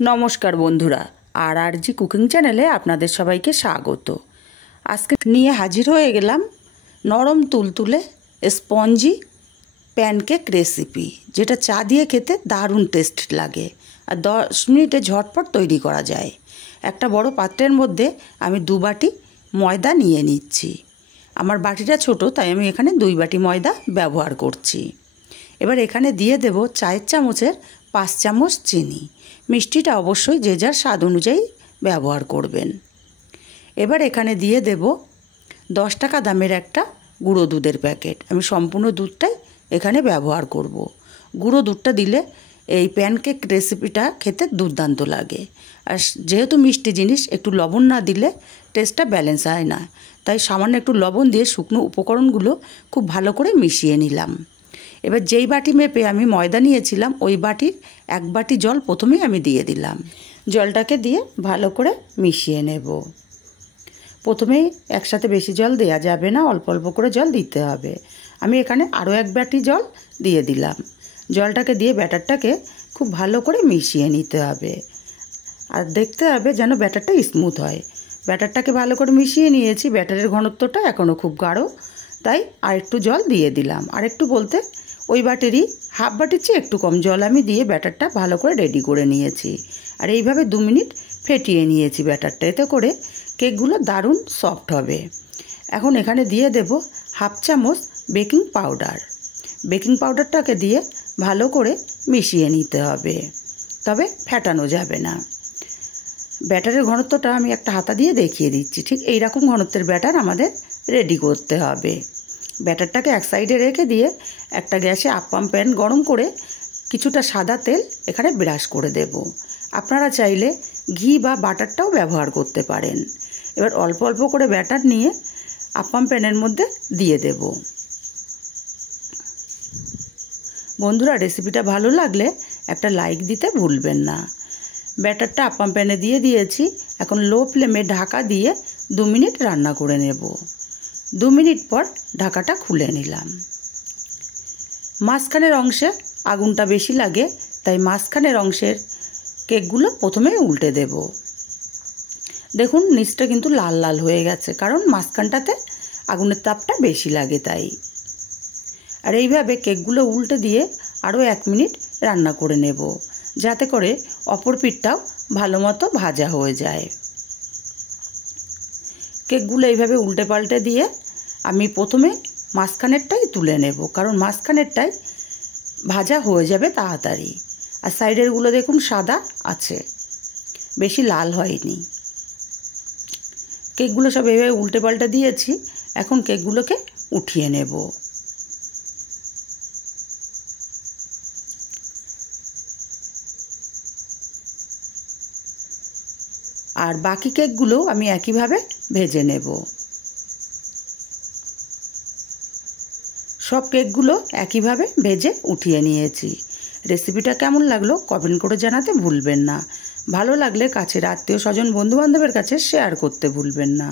নমস্কার বন্ধুরা, RRG cooking চ্যানেলে আপনাদের সবাইকে স্বাগত। আজকে নিয়ে হাজির হয়ে গেলাম নরম তুলতুলে স্পঞ্জি প্যানকেক রেসিপি, যেটা চা দিয়ে খেতে দারুণ টেস্ট লাগে আর 10 মিনিটে ঝটপট তৈরি করা যায়। একটা বড় পাত্রের মধ্যে আমি 2 বাটি ময়দা নিয়ে নিচ্ছি। আমার বাটিটা ছোট, তাই আমি এখানে 2 বাটি ময়দা ব্যবহার করছি। এবার এখানে দিয়ে দেব চায়ের চামচের 5 চামচ চিনি। মিষ্টিটা অবশ্যই যে যার স্বাদ অনুযায়ী ব্যবহার করবেন। এবার এখানে দিয়ে দেব 10 টাকা দামের একটা গুঁড়ো দুধের প্যাকেট। আমি সম্পূর্ণ দুধটাই এখানে ব্যবহার করব। গুঁড়ো দুধটা দিলে এই প্যানকেক রেসিপিটা খেতে দুর্দান্ত লাগে। আর যেহেতু মিষ্টি জিনিস, একটু লবণ না দিলে টেস্টটা ব্যালেন্স হয় না, তাই সামান্য একটু লবণ দিয়ে শুকনো উপকরণগুলো খুব ভালো করে মিশিয়ে নিলাম। এবার যেই বাটি মেপে আমি ময়দা নিয়েছিলাম, ওই বাটির 1 বাটি জল প্রথমেই আমি দিয়ে দিলাম। জলটাকে দিয়ে ভালো করে মিশিয়ে নেব। প্রথমেই একসাথে বেশি জল দেওয়া যাবে না, অল্প অল্প করে জল দিতে হবে। আমি এখানে আরও 1 বাটি জল দিয়ে দিলাম। জলটাকে দিয়ে ব্যাটারটাকে খুব ভালো করে মিশিয়ে নিতে হবে। আর দেখতে হবে যেন ব্যাটারটা স্মুথ হয়। ব্যাটারটাকে ভালো করে মিশিয়ে নিয়েছি। ব্যাটারের ঘনত্বটা এখনও খুব গাঢ়, তাই আর একটু জল দিয়ে দিলাম। আর একটু বলতে ওই বাটিরই হাফ বাটির চেয়ে একটু কম জল আমি দিয়ে ব্যাটারটা ভালো করে রেডি করে নিয়েছি। আর এইভাবে 2 মিনিট ফেটিয়ে নিয়েছি ব্যাটারটা। এতে করে কেকগুলো দারুণ সফট হবে। এখন এখানে দিয়ে দেব হাফ চামচ বেকিং পাউডার। বেকিং পাউডারটাকে দিয়ে ভালো করে মিশিয়ে নিতে হবে, তবে ফেটানো যাবে না। ব্যাটারের ঘনত্বটা আমি একটা হাতা দিয়ে দেখিয়ে দিচ্ছি। ঠিক এই রকম ঘনত্বের ব্যাটার আমাদের রেডি করতে হবে। ব্যাটারটাকে এক সাইডে রেখে দিয়ে একটা গ্যাসে আপ্পাম প্যান গরম করে কিছুটা সাদা তেল এখানে ব্রাশ করে দেব। আপনারা চাইলে ঘি বা বাটারটাও ব্যবহার করতে পারেন। এবার অল্প অল্প করে ব্যাটার নিয়ে আপ্পাম প্যানের মধ্যে দিয়ে দেব। বন্ধুরা, রেসিপিটা ভালো লাগলে একটা লাইক দিতে ভুলবেন না। ব্যাটারটা আপ্পাম প্যানে দিয়ে দিয়েছি। এখন লো ফ্লেমে ঢাকা দিয়ে 2 মিনিট রান্না করে নেব। 2 মিনিট পর ঢাকাটা খুলে নিলাম। মাঝখানের অংশে আগুনটা বেশি লাগে, তাই মাঝখানের অংশের কেকগুলো প্রথমে উল্টে দেব। দেখুন নিচটা কিন্তু লাল লাল হয়ে গেছে, কারণ মাঝখানটাতে আগুনের তাপটা বেশি লাগে তাই। আর এইভাবে কেকগুলো উল্টে দিয়ে আরও 1 মিনিট রান্না করে নেব, যাতে করে অপর পিঠটাও ভালো মতো ভাজা হয়ে যায়। কেকগুলো এইভাবে উল্টে পাল্টে দিয়ে আমি প্রথমে মাঝখানেরটাই তুলে নেব, কারণ মাঝখানেরটাই ভাজা হয়ে যাবে তাড়াতাড়ি। আর সাইডেরগুলো দেখুন সাদা আছে, বেশি লাল হয়নি। কেকগুলো সব এইভাবে উল্টে পাল্টে দিয়েছি। এখন কেকগুলোকে উঠিয়ে নেব। আর বাকি কেকগুলো আমি একইভাবে ভেজে নেব। সব কেকগুলো একইভাবে ভেজে উঠিয়ে নিয়েছি। রেসিপিটা কেমন লাগলো কমেন্ট করে জানাতে ভুলবেন না। ভালো লাগলে কাছের আত্মীয় স্বজন বন্ধুবান্ধবের কাছে শেয়ার করতে ভুলবেন না।